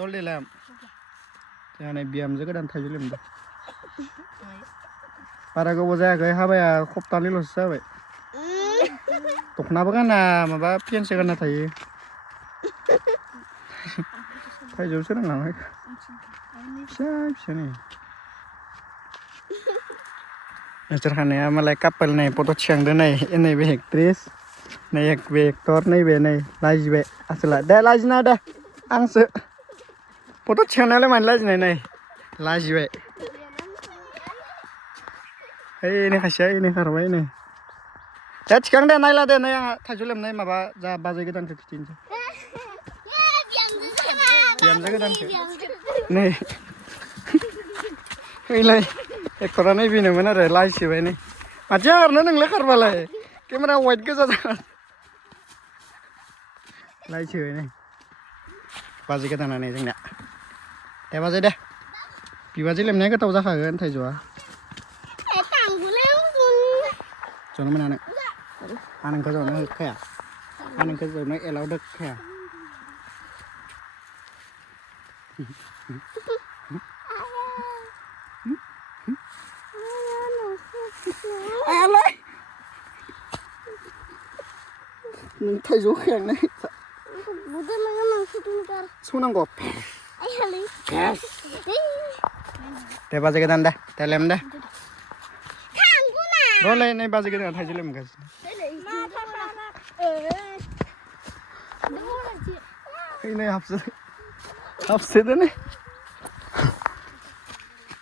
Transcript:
Tolli lam. Jangan biam juga dan tajuk lim dah. Para kau baca gaya apa ya? Koptali lo sahaja. Dhokhona Bw Gana, maba pns gana tajuk. Tajuk sih nang lama. Siapa ni? Cerhana malah couple nih foto ciang deh nih. Ini be aktris, nih be aktor nih be nih. Lagi be asal dah lagi nada. Angse. Foto ciang nale main lagi nih. Lagi be. Hei ini kasih ini karwai nih. Jadi ciang deh naila deh nih tajuk lem nih maba jah baca kita nanti cincin. Biam juga dan nih. Ini ekor nih bini mana relay sih be nih. Macam mana neng lekar balai. Kamera white ke saja. Lai sih be nih. Baca kita nane jengnya. Baca deh. Bibaca lem nih kita udah kaget tajuk ah. Jangan mana nih. Aneng kau jangan kayak. Aneng kau jangan elau dek kayak. Alay. Tajuk kayak nih. Sunang kop. Yes. Baca kita dah. Telem dah. Roleh nih baca kita tajuk lem guys. Ini hapse deh nih.